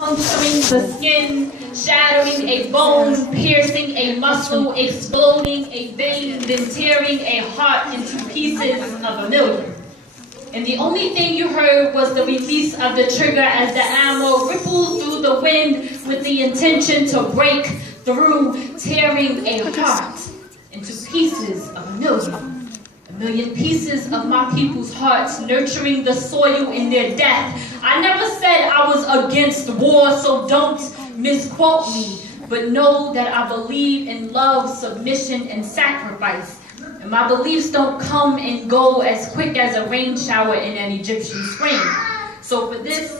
puncturing the skin, shattering a bone, piercing a muscle, exploding a vein, then tearing a heart into pieces of a million. And the only thing you heard was the release of the trigger as the ammo rippled through the wind with the intention to break through, tearing a heart into pieces of a million. A million pieces of my people's hearts, nurturing the soil in their death. I never said I was against war, so don't misquote me, but know that I believe in love, submission, and sacrifice. And my beliefs don't come and go as quick as a rain shower in an Egyptian spring. So for this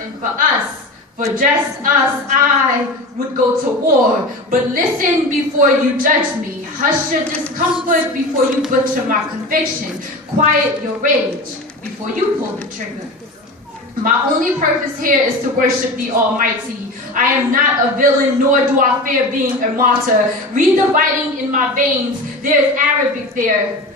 and for us, for just us, I would go to war. But listen before you judge me. Hush your discomfort before you butcher my conviction. Quiet your rage before you pull the trigger. My only purpose here is to worship the Almighty. I am not a villain, nor do I fear being a martyr. Read the writing in my veins. There's Arabic there.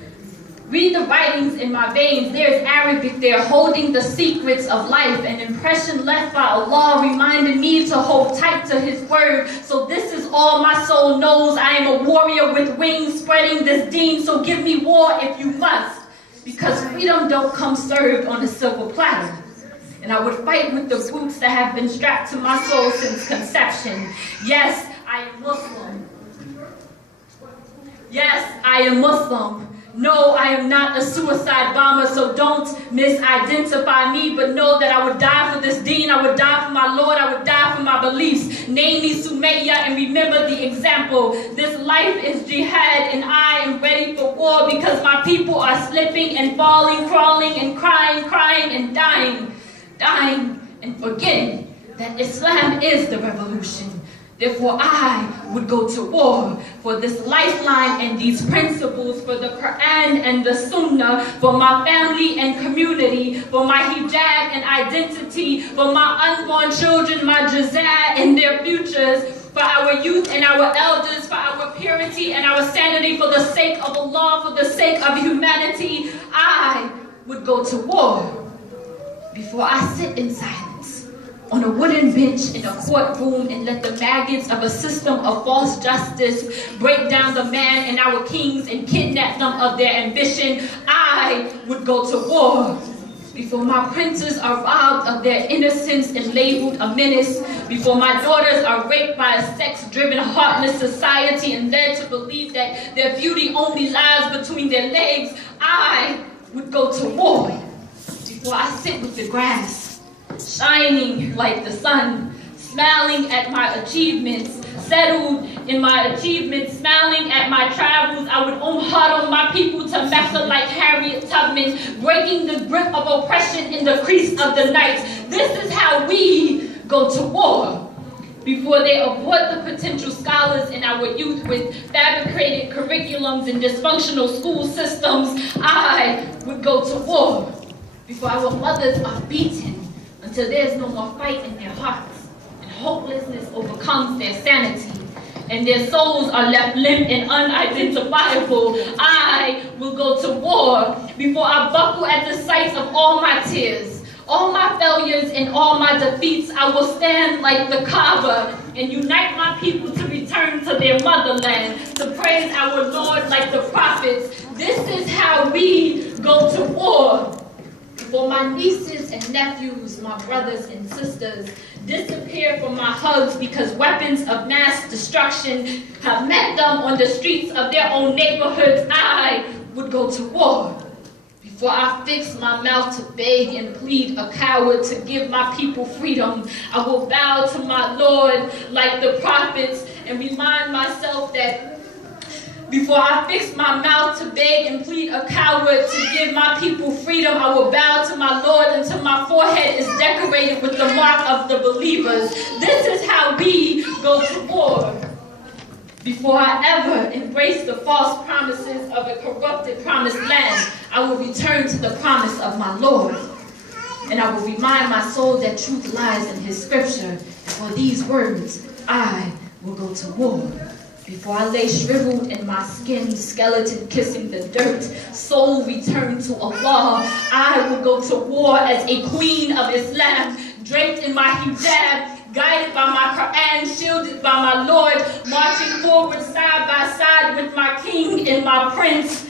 Read the writings in my veins. There's Arabic there, holding the secrets of life. An impression left by Allah reminded me to hold tight to His word. So this is all my soul knows. I am a warrior with wings, spreading this deen. So give me war if you must, because freedom don't come served on a silver platter. And I would fight with the boots that have been strapped to my soul since conception. Yes, I am Muslim. Yes, I am Muslim. No, I am not a suicide bomber, so don't misidentify me, but know that I would die for this deen, I would die for my Lord, I would die for my beliefs. Name me Sumayya and remember the example. This life is jihad and I am ready for war because my people are slipping and falling, crawling and crying and dying and forgetting that Islam is the revolution. Therefore, I would go to war for this lifeline and these principles, for the Quran and the Sunnah, for my family and community, for my hijab and identity, for my unborn children, my jaza and their futures, for our youth and our elders, for our purity and our sanity, for the sake of Allah, for the sake of humanity. I would go to war before I sit in silence on a wooden bench in a courtroom and let the maggots of a system of false justice break down the man and our kings and kidnap them of their ambition. I would go to war before my princes are robbed of their innocence and labeled a menace, before my daughters are raped by a sex-driven, heartless society and led to believe that their beauty only lies between their legs. I would go to war before I sit with the grass, shining like the sun, smiling at my achievements, settled in my achievements, smiling at my travels. I would huddle my people to Mecca like Harriet Tubman, breaking the grip of oppression in the crease of the night. This is how we go to war. Before they abort the potential scholars in our youth with fabricated curriculums and dysfunctional school systems, I would go to war. Before our mothers are beaten until there's no more fight in their hearts, and hopelessness overcomes their sanity, and their souls are left limp and unidentifiable, I will go to war before I buckle at the sight of all my tears, all my failures, and all my defeats. I will stand like the Kaaba and unite my people to return to their motherland, to praise our Lord like the prophets. This is how we go to war. For my nieces and nephews, my brothers and sisters, disappear from my hugs because weapons of mass destruction have met them on the streets of their own neighborhoods. I would go to war before I fix my mouth to beg and plead a coward to give my people freedom. I will bow to my Lord like the prophets and remind myself that before I fix my mouth to beg and plead a coward to give my people freedom, I will bow to my Lord until my forehead is decorated with the mark of the believers. This is how we go to war. Before I ever embrace the false promises of a corrupted promised land, I will return to the promise of my Lord. And I will remind my soul that truth lies in His scripture. And for these words, I will go to war. Before I lay shriveled in my skin, skeleton kissing the dirt, soul returned to Allah, I will go to war as a queen of Islam, draped in my hijab, guided by my Quran, shielded by my Lord, marching forward side by side with my King and my Prince.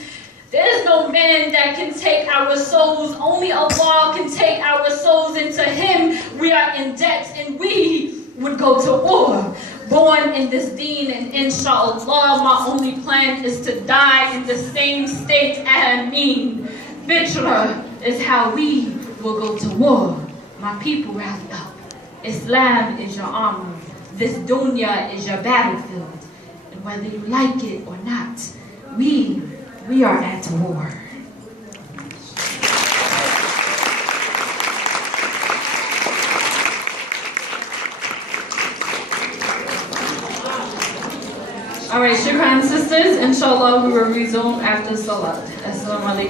There is no man that can take our souls. Only Allah can take our souls. And to Him we are in debt, and we would go to war. Born in this deen, and inshallah, my only plan is to die in the same state. Ameen. Fitra is how we will go to war. My people, rally up. Islam is your armor. This dunya is your battlefield. And whether you like it or not, we are at war. All right, shukran sisters. Inshallah, we will resume after salat. Assalamu alaikum.